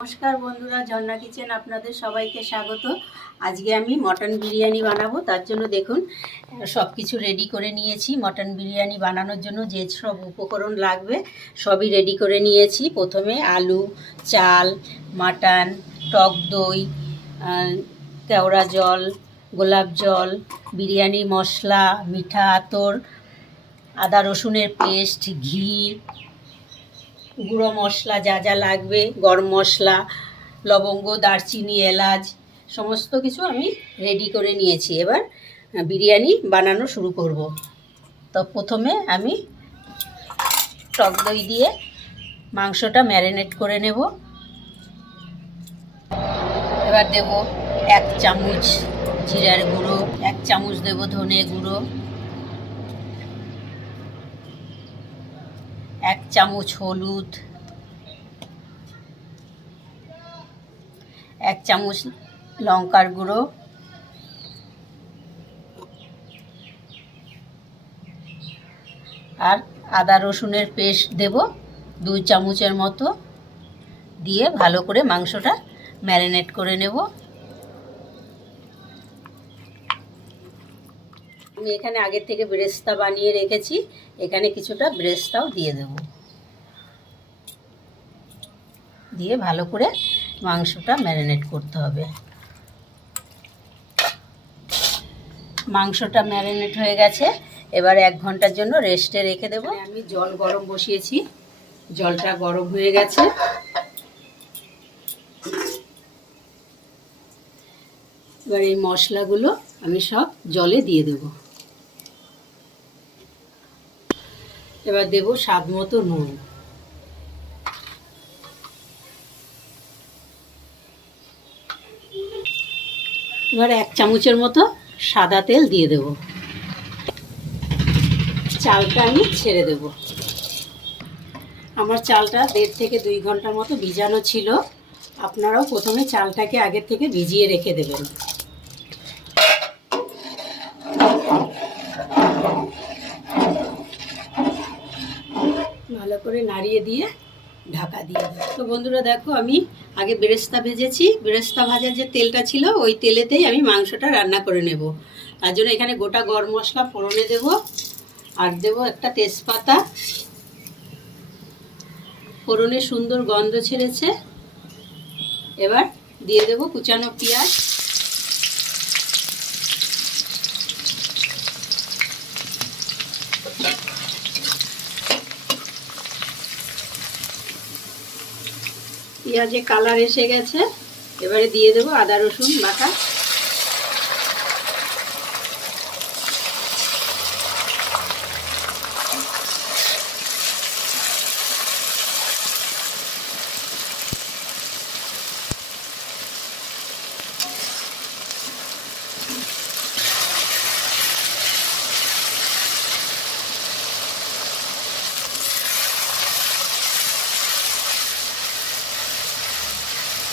নমস্কার বন্ধুরা, ঝর্ণা কিচেন আপনাদের সবাইকে স্বাগত। আজকে আমি মটন বিরিয়ানি বানাবো। তার জন্য দেখুন সব কিছু রেডি করে নিয়েছি। মটন বিরিয়ানি বানানোর জন্য যে সব উপকরণ লাগবে সবই রেডি করে নিয়েছি। প্রথমে আলু, চাল, মাটন, টক দই, কেওড়া জল, গোলাপ জল, বিরিয়ানি মশলা, মিঠা আতর, আদা রসুনের পেস্ট, ঘি, গুঁড়ো মশলা যা যা লাগবে, গরম মশলা, লবঙ্গ, দারচিনি, এলাচ সমস্ত কিছু আমি রেডি করে নিয়েছি। এবার বিরিয়ানি বানানো শুরু করব। তো প্রথমে আমি টক দই দিয়ে মাংসটা ম্যারিনেট করে নেব। এবার দেব 1 চামচ জিরার গুঁড়ো, 1 চামচ দেব ধনে গুঁড়ো, 1 চামচ হলুদ, 1 চামচ লঙ্কার গুঁড়ো, আর আদা রসুনের পেস্ট দেব 2 চামচের মতো, দিয়ে ভালো করে মাংসটা ম্যারিনেট করে নেব। আমি এখানে আগের থেকে বেরেস্তা বানিয়ে রেখেছি, এখানে কিছুটা বেরেস্তাও দিয়ে দেব। দিয়ে ভালো করে মাংসটা ম্যারিনেট করতে হবে। মাংসটা ম্যারিনেট হয়ে গেছে, এবার 1 ঘন্টার জন্য রেস্টে রেখে দেব। আমি জল গরম বসিয়েছি, জলটা গরম হয়ে গেছে। এবার এই মশলাগুলো আমি সব জলে দিয়ে দেব। এবার দেব স্বাদ মতো নুন। এবার 1 চামচের মতো সাদা তেল দিয়ে দেব। চালটা আমি ছেড়ে দেব। আমার চালটা 1.5 থেকে 2 ঘন্টার মতো ভিজানো ছিল। আপনারাও প্রথমে চালটাকে আগের থেকে ভিজিয়ে রেখে দেবেন। ভালো করে নাড়িয়ে দিয়ে ঢাকা দিয়ে দেব। তো বন্ধুরা দেখো, আমি আগে বেরেস্তা ভেজেছি। বেরেস্তা ভাজার যে তেলটা ছিল ওই তেলেতেই আমি মাংসটা রান্না করে নেব। তার জন্য এখানে গোটা গরম মশলা ফোড়নে দেব, আর দেব একটা তেজপাতা। ফোড়নে সুন্দর গন্ধ ছেড়েছে। এবার দিয়ে দেব কুচানো পেঁয়াজ, পেঁয়াজে কালার এসে গেছে। এবারে দিয়ে দেব আদা রসুন বাটা।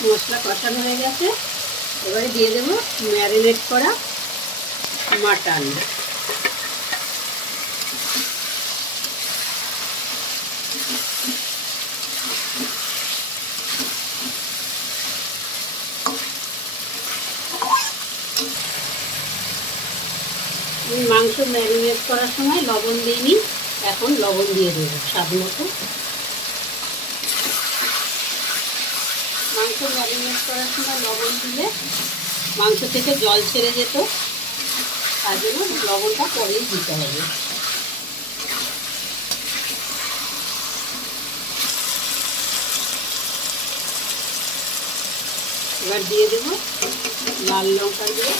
মশলা কষানো হয়ে গেছে, এবারে দিয়ে দেব ম্যারিনেট করা মাটন। মাংস ম্যারিনেট করার সময় লবণ দিইনি, এখন লবণ দিয়ে দেব স্বাদ মতো। মাংস ম্যারিনেট করার সময় লবণ দিলে মাংস থেকে জল ছেড়ে যেত, তার জন্য লবণটা পরেই দিতে হবে। এবার দিয়ে দেব লাল লঙ্কার গুঁড়ো,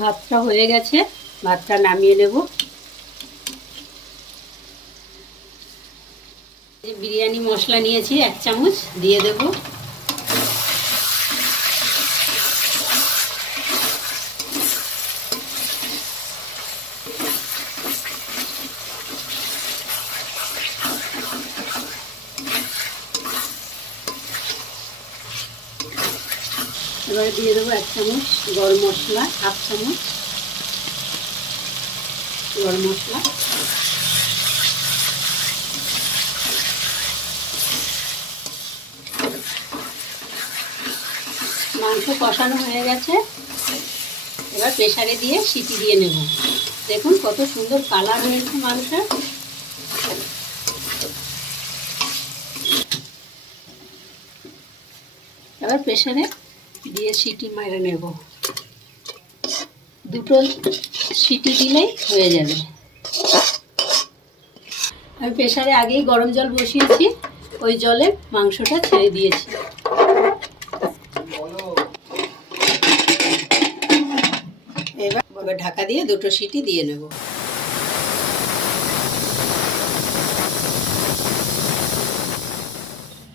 ভাতটা হয়ে গেছে, ভাতটা নামিয়ে নেব। বিরিয়ানি মশলা নিয়েছি 1 চামচ, দিয়ে দেব। এবারে দিয়ে দেবো 1 চামচ গরম মশলা, 1/2 চামচ গরম মশলা। মাংস কষানো হয়ে গেছে, এবার প্রেসারে দিয়ে সিটি দিয়ে নেব। দেখুন কত সুন্দর কালার হয়েছে মাংসের। এবার প্রেসারে দিয়ে সিটি মেরে নেব, 2টো সিটি দিলেই হয়ে যাবে। আমি প্রেসারে আগেই গরম জল বসিয়েছি, ওই জলে মাংসটা ছেড়ে দিয়েছি। এবার ঢাকা দিয়ে 2টো সিটি দিয়ে নেব।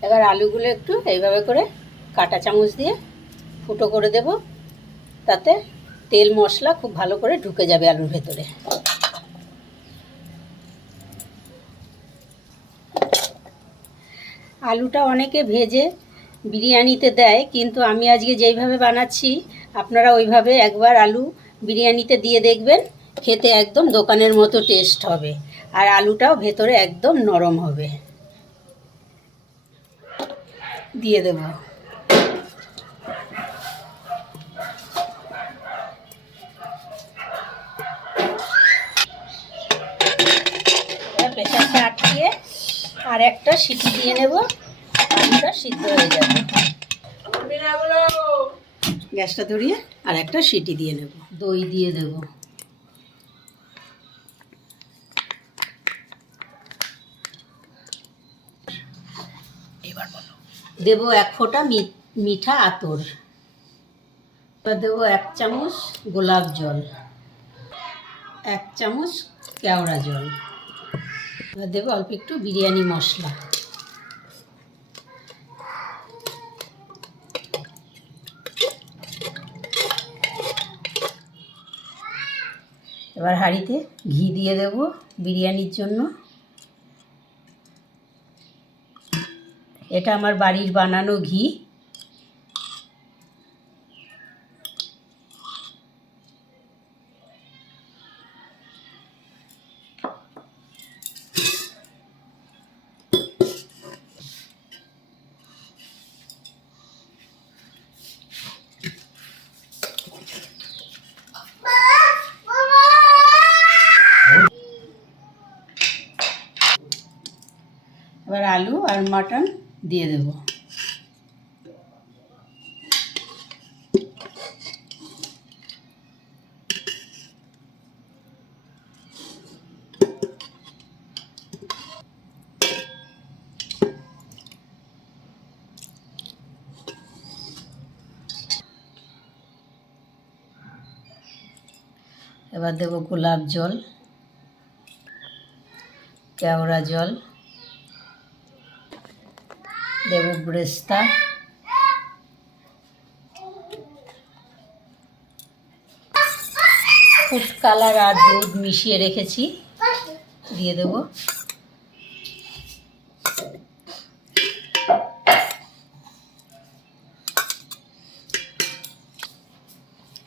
এবার আলুগুলো একটু এইভাবে করে কাঁটা চামচ দিয়ে ফুটো করে দেব, তাতে তেল মশলা খুব ভালো করে ঢুকে যাবে আলুর ভেতরে। আলুটা অনেকে ভেজে বিরিয়ানিতে দেয়, কিন্তু আমি আজকে যেইভাবে বানাচ্ছি আপনারা ওইভাবে একবার আলু বিরিয়ানিতে দিয়ে দেখবেন, খেতে একদম দোকানের মতো টেস্ট হবে, আর আলুটাও ভেতরে একদম নরম হবে। দিয়ে দেব। প্রেসারটা আটকিয়ে আর একটা সিটি দিয়ে নেব, আলুটা সিদ্ধ হয়ে যাবে। গ্যাসটা ধরিয়ে আর একটা সিটি দিয়ে নেব। দই দিয়ে দেব। এবার বলো। দেব 1 ফোঁটা মিঠা আতর। এবার দেবো 1 চামচ গোলাপ জল, 1 চামচ কেওড়া জল। এবার দেবো অল্প একটু বিরিয়ানি মশলা। এবার হাঁড়িতে ঘি দিয়ে দেব বিরিয়ানির জন্য। এটা আমার বাড়ির বানানো ঘি। এবার আলু আর মাটন দিয়ে দেব। এবার দেব গোলাপ জল, কেওড়া জল, দেব ব্রেস্তা, ফুড কালার আর দুধ মিশিয়ে রেখেছি, দিয়ে দেব।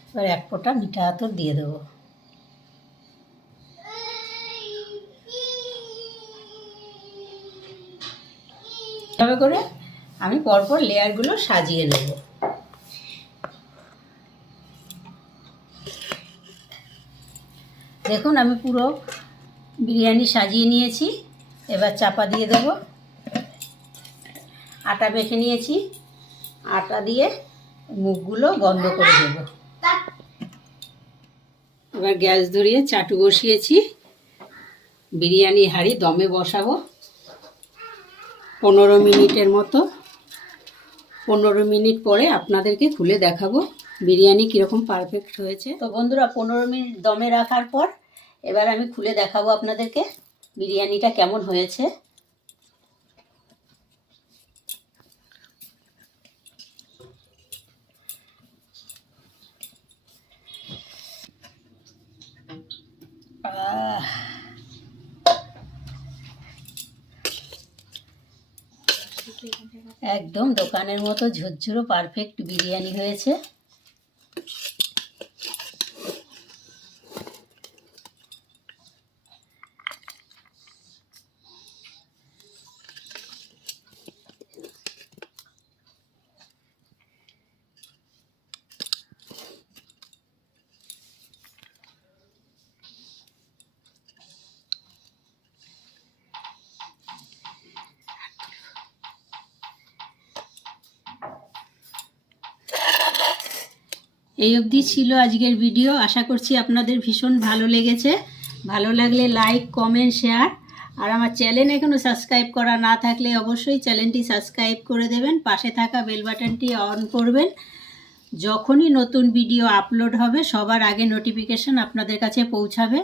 এবার 1 ফোঁটা মিঠা আতর দিয়ে দেব। এভাবে করে আমি পরপর লেয়ারগুলো সাজিয়ে নেব। দেখুন আমি পুরো বিরিয়ানি সাজিয়ে নিয়েছি। এবার চাপা দিয়ে দেব। আটা মেখে নিয়েছি, আটা দিয়ে মুখগুলো বন্ধ করে দেব। এবার গ্যাস ধরিয়ে চাটু বসিয়েছি, বিরিয়ানি হাঁড়ি দমে বসাবো 15 মিনিটের মতো। 15 মিনিট পরে আপনাদেরকে খুলে দেখাবো বিরিয়ানি কীরকম পারফেক্ট হয়েছে। তো বন্ধুরা 15 মিনিট দমে রাখার পর এবার আমি খুলে দেখাবো আপনাদেরকে বিরিয়ানিটা কেমন হয়েছে। একদম দোকানের মতো ঝুরঝুরো পারফেক্ট বিরিয়ানি হয়েছে। এই অবধি ছিল আজকের ভিডিও। আশা করছি আপনাদের ভীষণ ভালো লেগেছে। ভালো লাগলে লাইক, কমেন্ট, শেয়ার। আর আমার চ্যানেল এখনও সাবস্ক্রাইব করা না থাকলে অবশ্যই চ্যানেলটি সাবস্ক্রাইব করে দেবেন, পাশে থাকা বেল বাটনটি অন করবেন। যখনই নতুন ভিডিও আপলোড হবে সবার আগে নোটিফিকেশন আপনাদের কাছে পৌঁছাবে।